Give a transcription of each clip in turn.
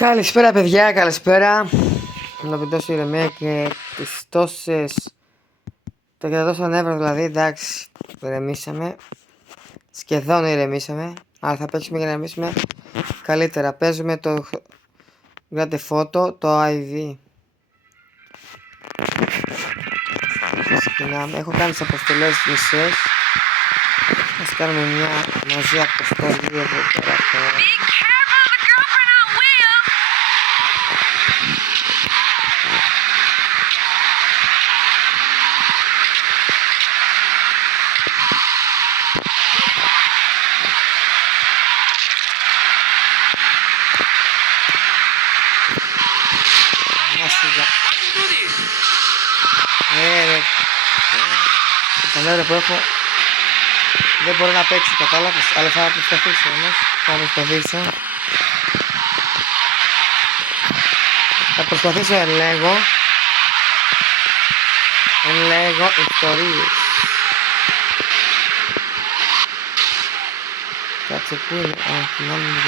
Καλησπέρα παιδιά, καλησπέρα. Να πει τόσο ηρεμία και τις τόσες... Το και τα τόσα νεύρα δηλαδή, εντάξει, ηρεμήσαμε. Σχεδόν ηρεμήσαμε, αλλά θα παίξουμε για να ηρεμήσουμε καλύτερα. Παίζουμε το Grand Theft Auto, το IV. Ξεκινάμε, έχω κάνει τις αποστολές μισές. Ας κάνουμε μια μαζί αποστολή εδώ πέρα τώρα. Τα νεύρα που έχω δεν μπορώ να παίξω, κατάλαβες, αλλά θα προσπαθήσω όμως, θα προσπαθήσω εν λέγω ιστορίες. Κάτσε που είναι, την άλλη μου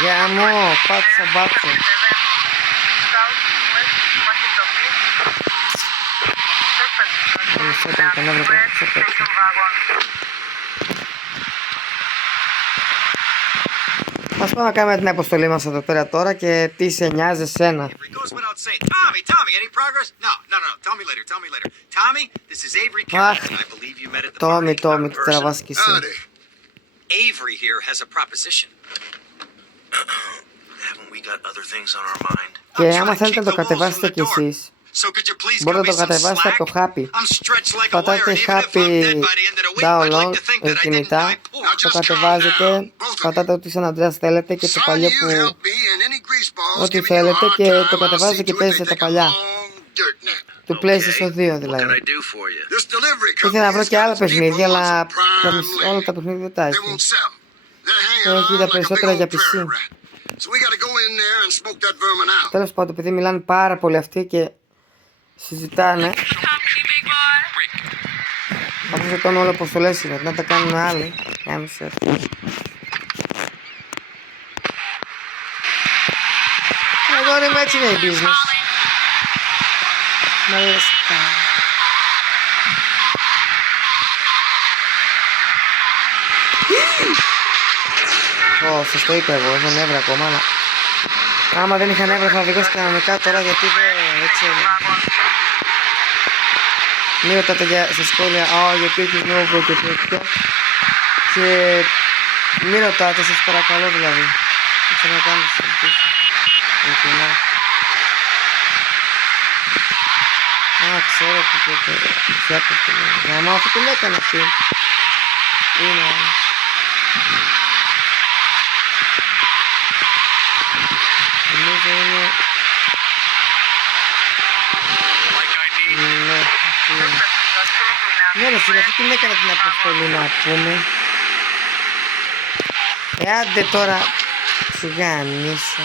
γεια μου, πάτησα μπάτσο. Ας πάμε να κάνουμε την αποστολή μας εδώ πέρα τώρα και τι σε νοιάζει εσένα. Αχ, Τόμι, τι τραβάς κι εσύ. Avery here has a proposition. Haven't we got other things on our mind? Και άμα θέλετε να το κατεβάσετε κι εσείς, μπορείτε να το κατεβάσετε από το Happy. Πατάτε Happy download κινητά, το κατεβάζετε, πατάτε ό,τι σαν αντρέας θέλετε και το παλιό που ό,τι θέλετε και το κατεβάζετε και παίζετε τα παλιά. Του PlayStation 2 δηλαδή. Ήθελα να βρω και άλλα παιχνίδια, αλλά όλα τα παιχνίδια δεν τα έχει. Έχει τα περισσότερα για PC. Τέλος πάντων, επειδή μιλάνε πάρα πολύ αυτοί και συζητάνε, αφού σε κάνω όλο πως το λες είναι, να τα κάνουν άλλοι. Εγώ είμαι έτσι, είναι η business. Μ' αρέσει. Σας το είπα εγώ, έχω νεύρα ακόμα, αλλά άμα δεν είχα νεύρα θα οδηγώσει κανονικά τώρα, γιατί δεν έτσι είναι. Μην ρωτάτε στα σχόλια, γιατί έχεις νεύρο και τέτοια. Και μην ρωτάτε, σας παρακαλώ δηλαδή. Δεν θέλω να κάνω συζητήσεις. Ξέρω ποια αποστολή. Γαμάω, αυτό την έκανε αυτή. Είναι. Νομίζω είναι... Ναι, αυτή είναι. Ναι ρε φίλε, αυτή την έκανε την αποστολή να πούμε. Άντε τώρα, σιγά ανήσω.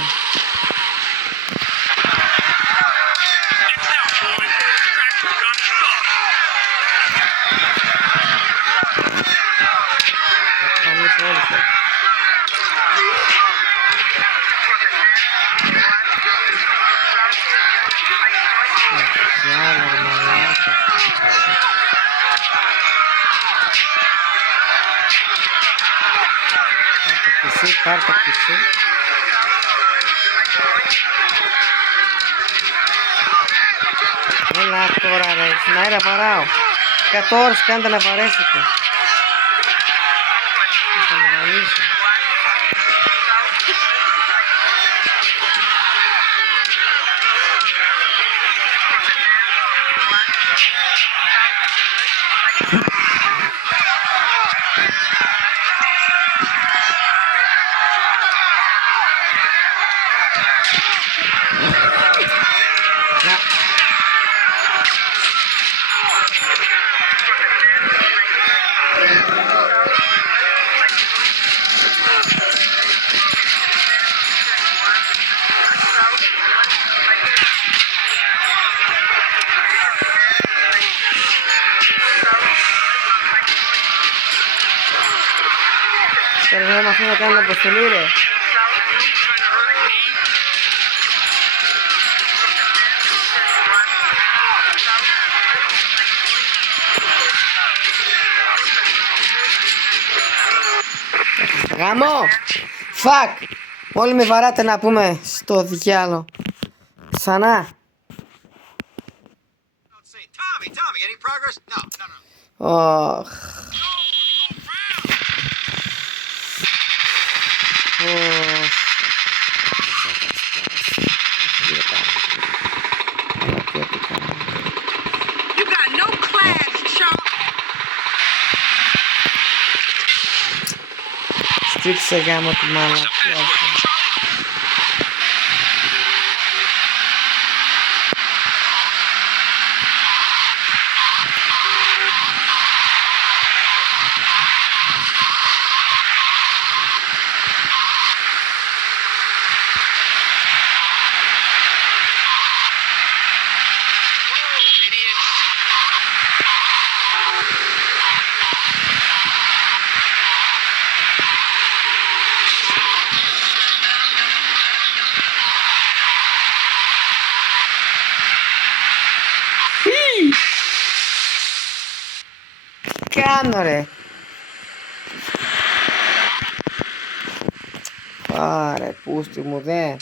Πάρ' το πίσω. Έλα τώρα ρε, στην αέρα βαράω. 100 ώρες κάνετε να βαρέσετε. Θα με βαρύσω. να κάνω αποστολή ρε. Γαμώ! Φακ! Όλοι με βαράτε να πούμε στο διάλο. Ξανά. Tommy, any progress? No. Ωχ. You got no class, chump. Στρίξε γάμο τη μάλα. Κάνω ρε. Πάρε πούστη μου δε.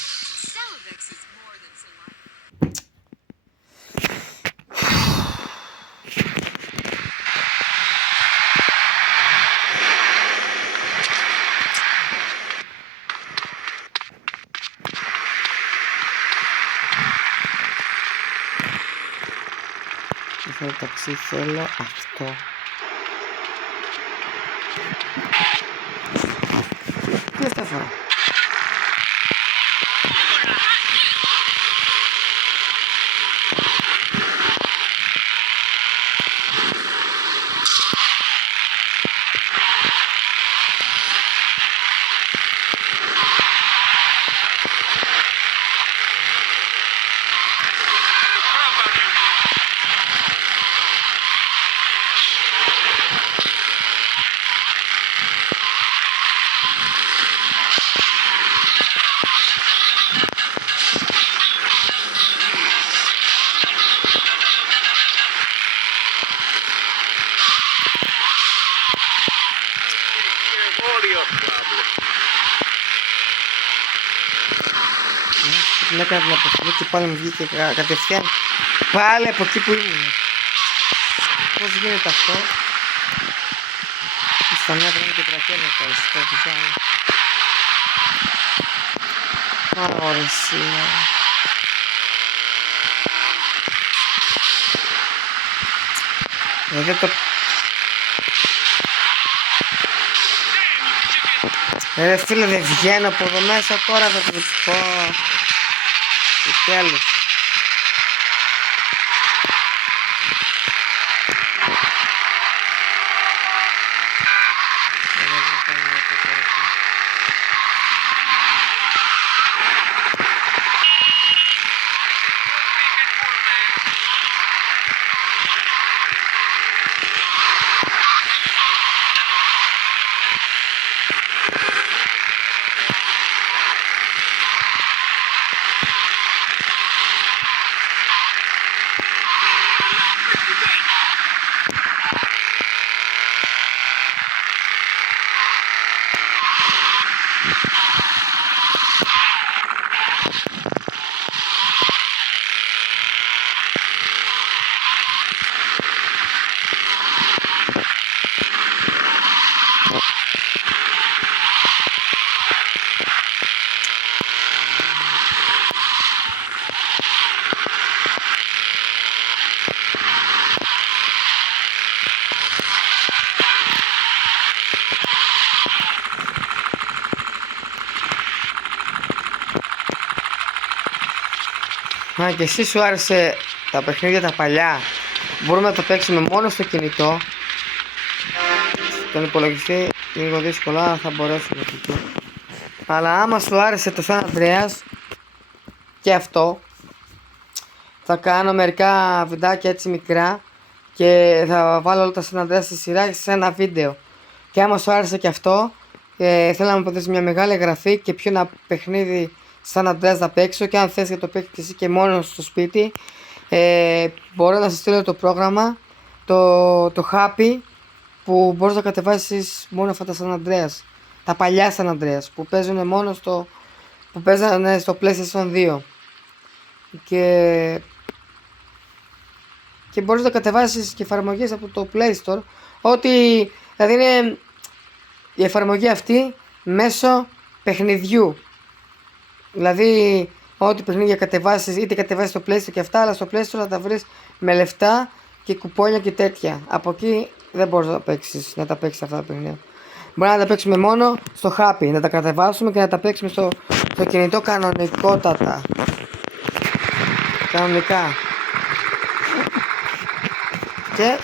Αυτό το ταξί θέλω αυτό. Τι αυτά φορά. Την έκανα την αποστολή και πάλι μου βγήκε κατευθείαν πάλι από εκεί που ήμουν. Πώς γίνεται αυτό? Στα μια πρέπει και τρακένω τώρα στο διάλο. Ωραία σήμερα. Δεν το... Ρε φίλε, δεν βγαίνω από εδώ μέσα τώρα, θα το πω. Και τέλος. Α, και εσύ σου άρεσε τα παιχνίδια τα παλιά. Μπορούμε να το παίξουμε μόνο στο κινητό. Στον υπολογιστή λίγο δύσκολα, θα μπορέσουμε εκεί. Αλλά άμα σου άρεσε το San Andreas και αυτό, θα κάνω μερικά βιντεάκια έτσι μικρά και θα βάλω όλα τα San Andreas στη σειρά σε ένα βίντεο. Και άμα σου άρεσε και αυτό, Θέλω να μου ποδέσει μια μεγάλη εγγραφή και ποιο ένα παιχνίδι σαν Αντρέας να παίξω, και αν θες και το παίξεις και εσύ και μόνος στο σπίτι, μπορώ να σας στείλω το πρόγραμμα, το Happy, που μπορείς να κατεβάσεις μόνο αυτά τα San Andreas, τα παλιά San Andreas που παίζουν μόνο που παίζανε στο PlayStation 2, και μπορείς να κατεβάσεις και εφαρμογές από το Play Store, δηλαδή είναι η εφαρμογή αυτή μέσω παιχνιδιού. Δηλαδή, ό,τι παιχνίδια κατεβάσεις, είτε κατεβάσεις στο Play Store και αυτά, αλλά στο Play Store θα τα βρεις με λεφτά και κουπόνια και τέτοια. Από εκεί δεν μπορείς να τα παίξεις αυτά τα παιχνίδια. Μπορεί να τα παίξουμε μόνο στο Happy, να τα κατεβάσουμε και να τα παίξουμε στο κινητό κανονικότατα. Κανονικά. Και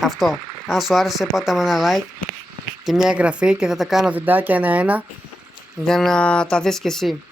αυτό. Αν σου άρεσε, πάτα με ένα like και μια εγγραφή, και θα τα κάνω βιντεάκια ένα-ένα για να τα δεις και εσύ.